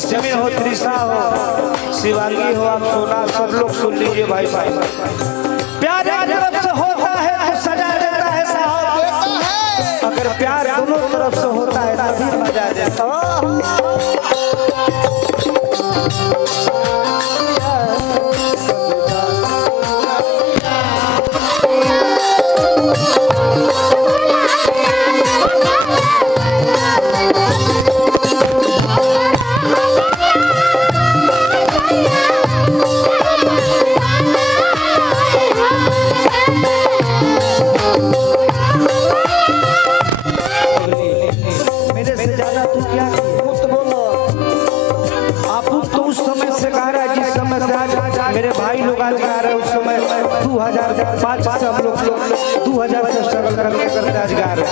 जस्मीन हो, तृषा हो, शिवांगी हो, आप सोना, सब लोग सुन लीजिए भाई भाई। प्यार एक तरफ से होता है तो सजा देता है साहब, अगर प्यार दोनों तरफ से होता है तभी मजा देता है। मेरे भाई लोग आज गा रहे, उस समय 2005 से हम लोग 2000 से स्ट्रगल करते करते आज गा रहे।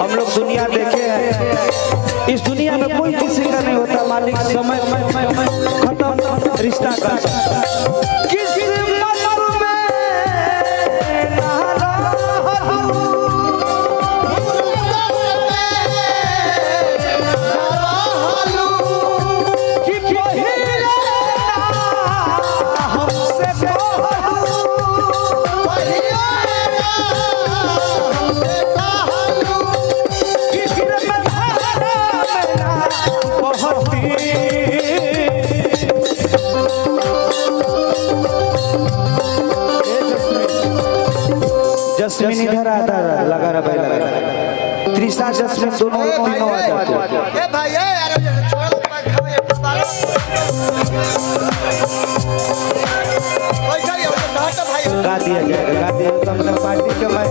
हम लोग दुनिया देखे हैं, इस दुनिया में कोई किसी का नहीं होता मालिक, समय खत्म रिश्ता का। जस्मीन इधर आता लगा रहा भाई, लगा रहा तृषा जस्मीन दोनों तीनों आ जाते। ए भाई यार छोड़ गा दिया गया तो हमने पार्टी के भाई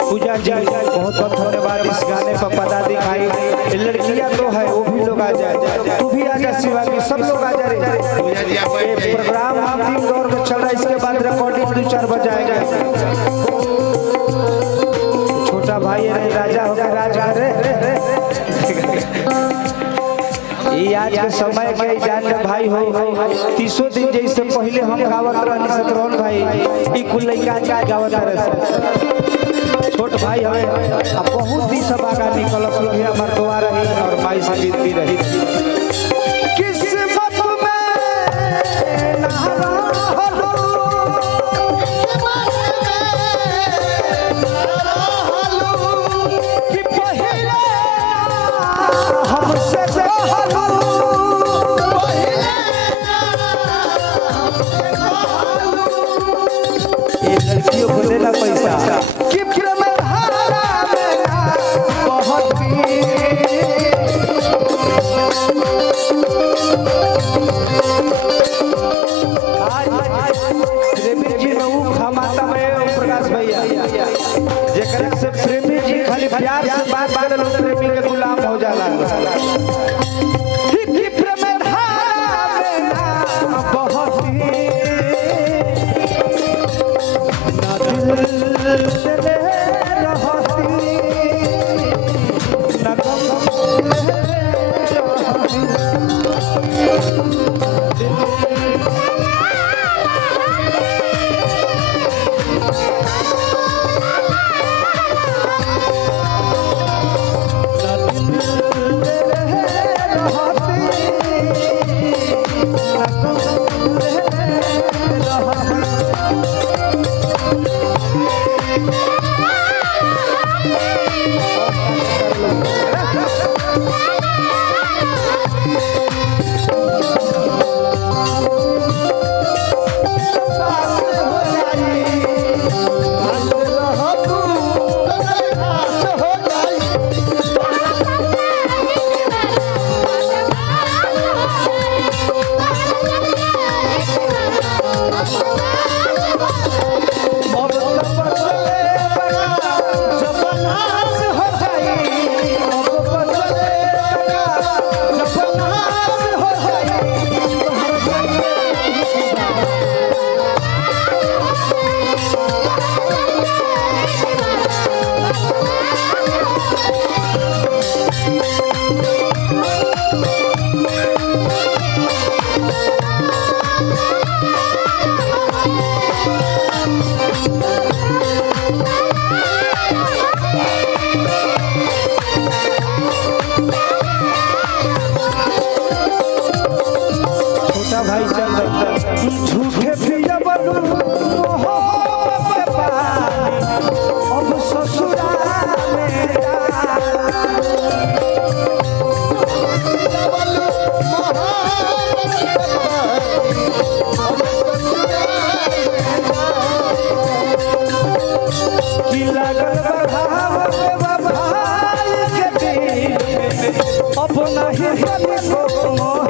पूजा जी बहुत बहुत धन्यवाद इस गाने पर पता दिखाई। लड़कियां तो है वो भी लोग आ जाए, तू भी आ जा शिवांगी, सब लोग आ जा रहे। प्रोग्राम अंतिम दौर में चल रहा है, इसके बाद रिकॉर्डिंग 2-4 बजाएगा। छोटा भाई है राजा होगा, राज करे आज के समय के जान भाई हो 30 दिन जैसे पहले हम गावत रहनी सतरोन भाई कुल लड़का गावत रहे। छोट भाई हमें अब बहुत ही सब आगा निकल मरदुआ रही और माई से बीतती रही। लड़कियों को देना पैसा प्रेमी जी खमाता में प्रकाश भैया जेकरा से प्रेमी जी खाली प्यार से बात करे लोग प्रेमी के गुलाम हो जाला। नहीं तनिको मोह